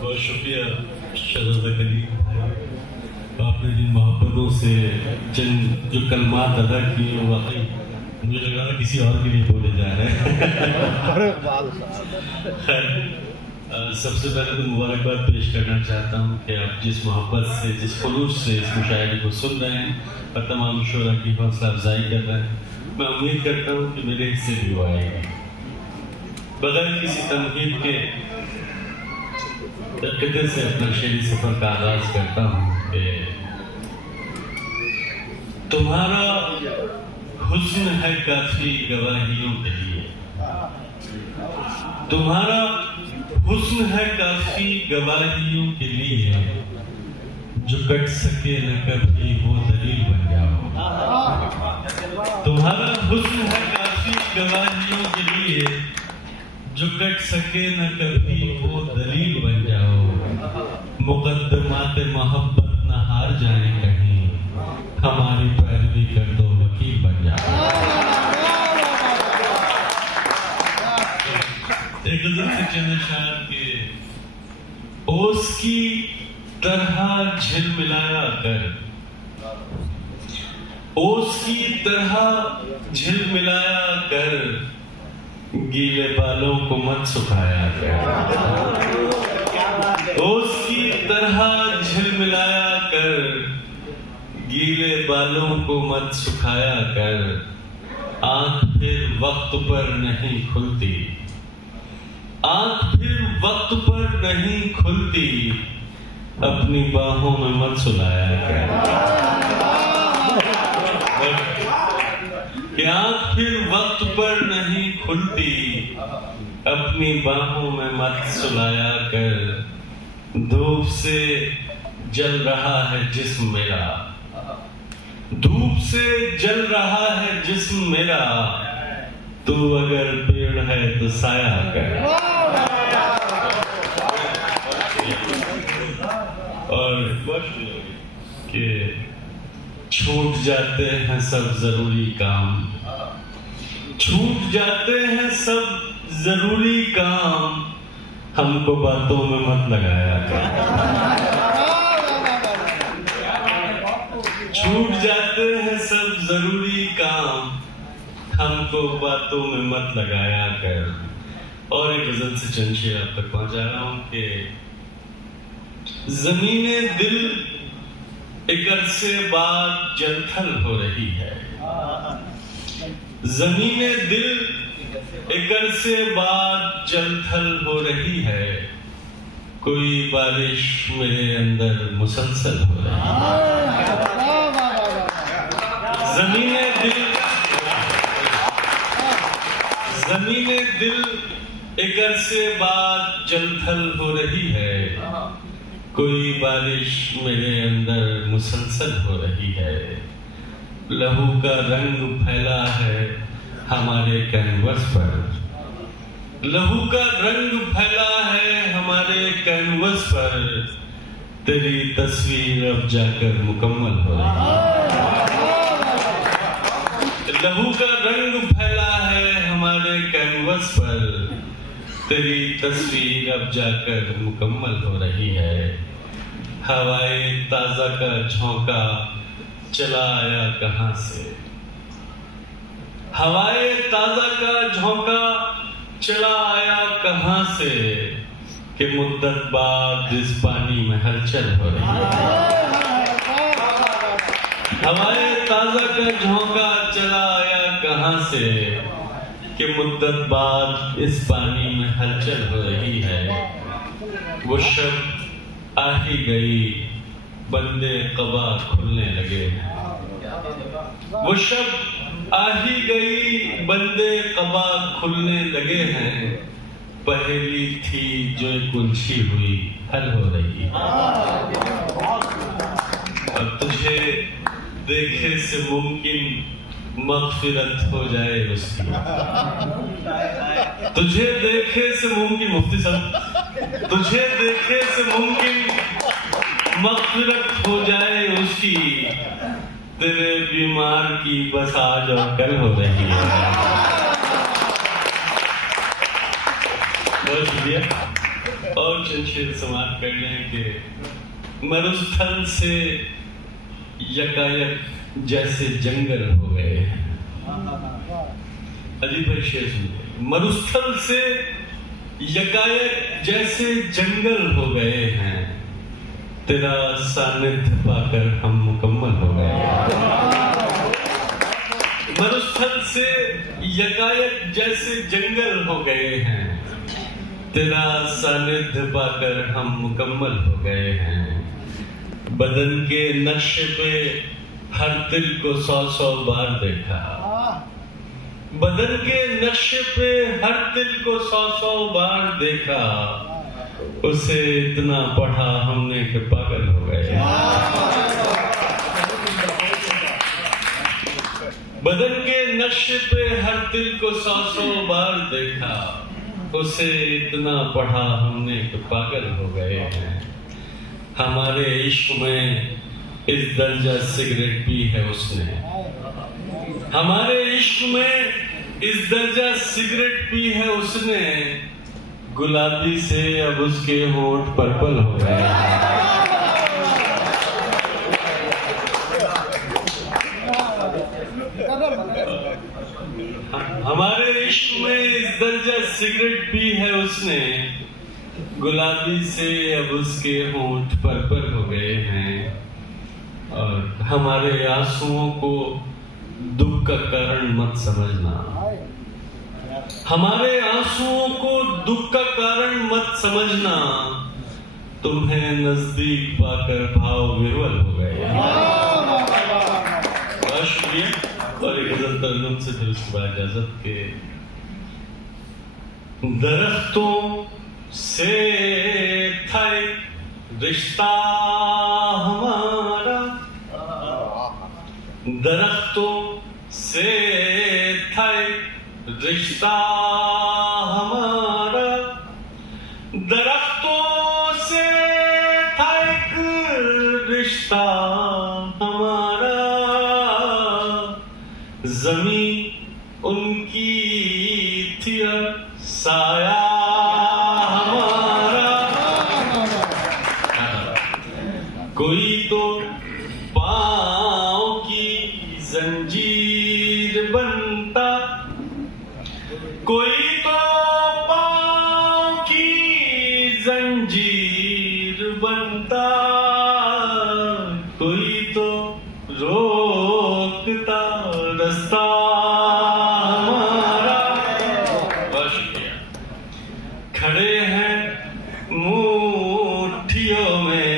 बहुत शुक्रिया शहजादा कलीम, आपने जिन मोहब्बतों से जिन जो कलमात अदा किए वो वाकई मुझे लग रहा था किसी और के लिए बोले जा रहे हैं। खैर, सबसे पहले तो मुबारकबाद पेश करना चाहता हूँ कि आप जिस मोहब्बत से, जिस खुलूस से इस मुशायरे को सुन रहे हैं और तमाम शुरा की हौसला अफजाई कर रहे हैं, मैं उम्मीद करता हूँ कि मेरे हिस्से भी वो आएगी। बगैर किसी तमहीद के किधर से अपना शेरी सफर का आगाज करता हूँ कि तुम्हारा हुस्न है काफी गवाहियों के लिए, तुम्हारा हुस्न है काफी गवाहियों के लिए, जो कट सके न कभी वो दलील बन जाओ। तुम्हारा हुस्न है काफी गवाहियों के लिए, जो कट सके न कभी वो दलील बन जाओ। मुकद्दमात मोहब्बत न हार जाए कहीं, हमारी पैरवी कर दो वकील बन जाओ। एक गजल से चंद शायर के ओस की तरह झिलमिलाया कर, ओस की तरह झिलमिलाया कर, गीले बालों को मत सुखाया कर। ओस की तरह झिलमिलाया कर, गीले बालों को मत सुखाया कर। आंख फिर वक्त पर नहीं खुलती, आंख फिर वक्त पर नहीं खुलती, अपनी बाहों में मत सुलाया कर। कि आंख फिर वक्त पर नहीं खुलती, अपनी बाहों में मत सुलाया कर। धूप से जल रहा है जिस्म मेरा, धूप से जल रहा है जिस्म मेरा, तू अगर पेड़ है तो साया कर। और कि छूट जाते हैं सब जरूरी काम, छूट जाते हैं सब जरूरी काम, हमको बातों में मत लगाया कर। छूट जाते हैं सब जरूरी काम, हमको बातों में मत लगाया कर। और एक गजल से चंद शेर आप तक पहुंचा रहा हूं कि ज़मीने दिल एक अरसे बाद जलथल हो रही है, ज़मीने दिल एक अरसे बाद जलथल हो रही है, कोई बारिश मेरे अंदर मुसलसल हो रही है। ज़मीने दिल, ज़मीने दिल एक अरसे बाद जलथल हो रही है, कोई बारिश मेरे अंदर मुसलसल हो रही है। लहू का रंग फैला है हमारे कैनवस पर, लहू का रंग फैला है हमारे कैनवस पर, तेरी तस्वीर अब जाकर मुकम्मल हो रही है। लहू का रंग फैला है हमारे कैनवस पर, तेरी तस्वीर अब जाकर मुकम्मल हो रही है। हवाए ताजा का झोंका चला आया कहां से, हवाए ताजा का झोंका चला आया कहां से, कि मुद्दत बाद इस पानी में हलचल हो रही है। हवाए ताजा का झोंका चला आया कहां से, कि मुद्दत बाद इस पानी में हलचल हो रही है। वो शब आ ही गई, बंदे कबा खुलने लगे हैं। वो शब आ ही गई, बंदे कबा खुलने लगे हैं। पहेली थी जो एक उलझी हुई हल हो रही है। और तुझे देखे से मुमकिन मग़फ़िरत हो जाए उसकी, तुझे देखे से मुमकिन, मुफ्ती साहब, तुझे देखे से मुमकिन मग़फ़िरत हो जाए उसकी, तेरे बीमार की बस आज और कल हो रही है। बहुत शुक्रिया। और चंद शेर समाप्त कर लें कि मरुस्थल से यकायक जैसे जंगल हो गए हैं। अजीब भाई शेर सुनिए। मरुस्थल से यकायक जैसे जंगल हो गए हैं, तेरा सानिध्य पाकर हम मुकम्मल हो गए हैं। मरुस्थल से यकायक जैसे जंगल हो गए हैं, तेरा सानिध्य पाकर हम मुकम्मल हो गए हैं। बदन के नक्शे पे हर दिल को 100-100 बार देखा, बदन के नक्शे पे हर दिल को 100-100 बार देखा, उसे इतना पढ़ा हमने कि पागल हो गए। बदन के नक्शे पे हर दिल को 100-100 बार देखा, उसे इतना पढ़ा हमने कि पागल हो गए हैं। हमारे इश्क में इस दर्जा सिगरेट पी है उसने, हमारे इश्क में इस दर्जा सिगरेट पी है उसने, गुलाबी से अब उसके होंठ पर्पल हो गए। हमारे इश्क में इस दर्जा सिगरेट पी है उसने, गुलाबी से अब उसके होंठ पर्पल हो गए हैं। और हमारे आंसुओं को दुख का कारण मत समझना, हमारे आंसुओं को दुख का कारण मत समझना, तुम्हें नजदीक पाकर भाव विह्वल हो गए। बहुत शुक्रिया। और एक गजल तरन्नुम से फिर उसके बाद इजाजत के। दरख्तों से था रिश्ता हमारा, दरख्तों से था रिश्ता हमारा, दरख्तों से था एक रिश्ता हमारा, ज़मीं उनकी थी साया हमारा। कोई तो पाँव की जंजीर बनता, कोई तो पाँव की जंजीर बनता, कोई तो रोकता रास्ता हमारा। बहुत शुक्रिया। खड़े हैं मुट्ठियों में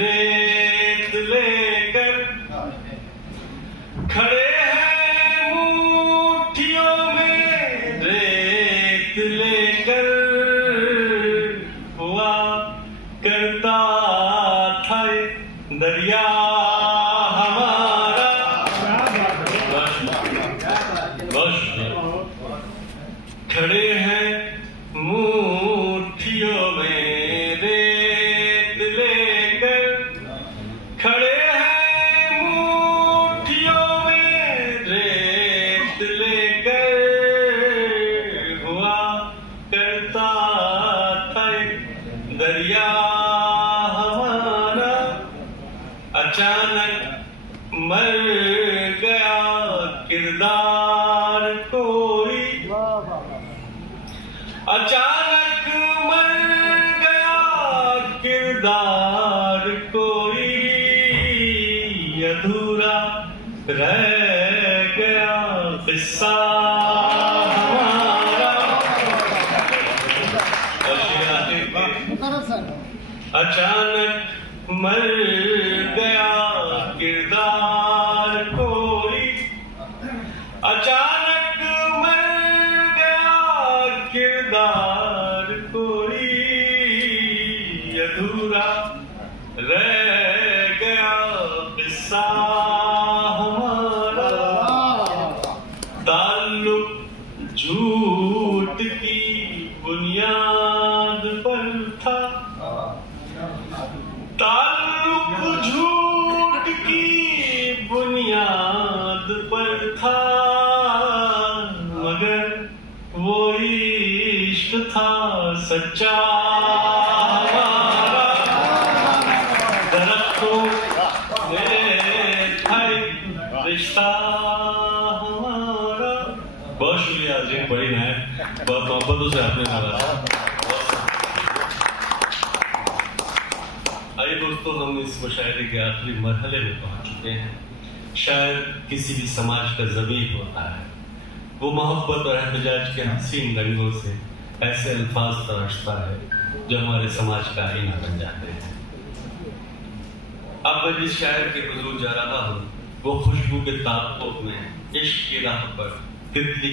रेत लेकर, खड़े हैं मुट्ठियों में रेत लेकर, हुआ करता था दरिया हमारा। खड़े हैं मुट्ठियों में रेत लेकर, खड़े हैं मुट्ठियों में रेत लेकर, हुआ करता था दरिया हमारा। अचानक मर गया किरदार कोई, अचानक मर गया किरदार कोई, अधूरा रह गया किस्सा हमारा। अचानक मर गया किरदार कोई, अचानक मर गया किरदार कोई, अधूरा रह गया किस्सा हमारा। ताल्लुक झूठ की बुनियाद पर था, ताल्लुक झूठ की बुनियाद पर था, मगर वो इश्क था सच्चा हमारा दरख्तों रिश्ता हमारा। बहुत शुक्रिया जी, बड़ी मेहनत, बहुत मोहब्बतों से आपने नवाजा। आइए दोस्तों, हम इस मुशायरे के आखिरी मरहले में पहुंच चुके हैं। शायर किसी भी समाज का ज़मीर होता है, वो मोहब्बत और एहतजाज के हसीन रंगों से ऐसे अल्फाज तराशता है जो हमारे समाज का आईना बन जाते हैं। अब मैं जिस शायर के हुजूर जा रहा हूँ वो खुशबू के ताबूत में इश्क की राह पर तितली